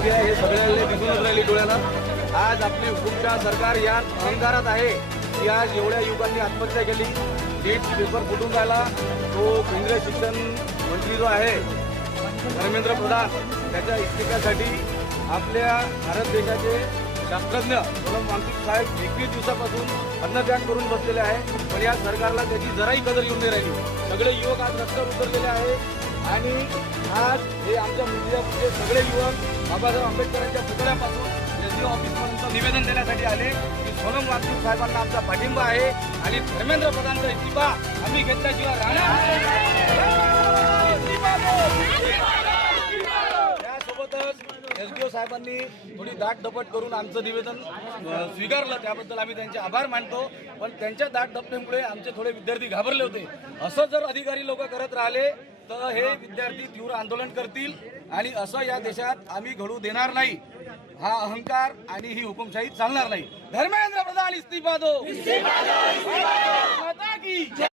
स्थिती आहे हे सगळ्यांना दिसूनच राहिली डोळ्याला। आज आपली हुकुमशाह सरकार या अहंकारात आहे की आज एवढ्या युवकांनी आत्महत्या केली, नीट पेपर फुटून राहिला। तो केंद्रीय शिक्षण मंत्री जो आहे धर्मेंद्र प्रधान, त्याच्या इस्तिफासाठी आपल्या भारत देशाचे शास्त्रज्ञ सोनम वांगचुक साहेब 21 दिवसापासून अन्नत्याग करून बसलेले आहे, पण या सरकारला त्याची जराही कदर येऊन नाही राहिली। सगळे युवक आज रस्त्यावर उतरलेले आहे आणि आज हे आमच्या मीडियामध्ये सगळे युवक बाबासाहेब आंबेडकरांच्या पुतळ्यापासून एसडी ऑफिसपर्यंत निवेदन देण्यासाठी आले की सोनम वांगचुक साहेबांना आमचा पाठिंबा आहे आणि धर्मेंद्र प्रधानचा इस्तिफा आम्ही घेतल्याशिवाय राहणार। त्यासोबतच एसडीओ साहेबांनी थोडी दाटदपट करून आमचं निवेदन स्वीकारलं, त्याबद्दल आम्ही त्यांचे आभार मानतो। पण त्यांच्या दाटदपटेमुळे आमचे थोडे विद्यार्थी घाबरले होते। असं जर अधिकारी लोक करत राहिले तर हे विद्यार्थी तीव्र आंदोलन करतील आणि असं या देशात आम्ही घडू देणार नाही। हा अहंकार आणि ही हुकुमशाही चालणार नाही। धर्मेंद्र प्रधान इस्तीफा दो।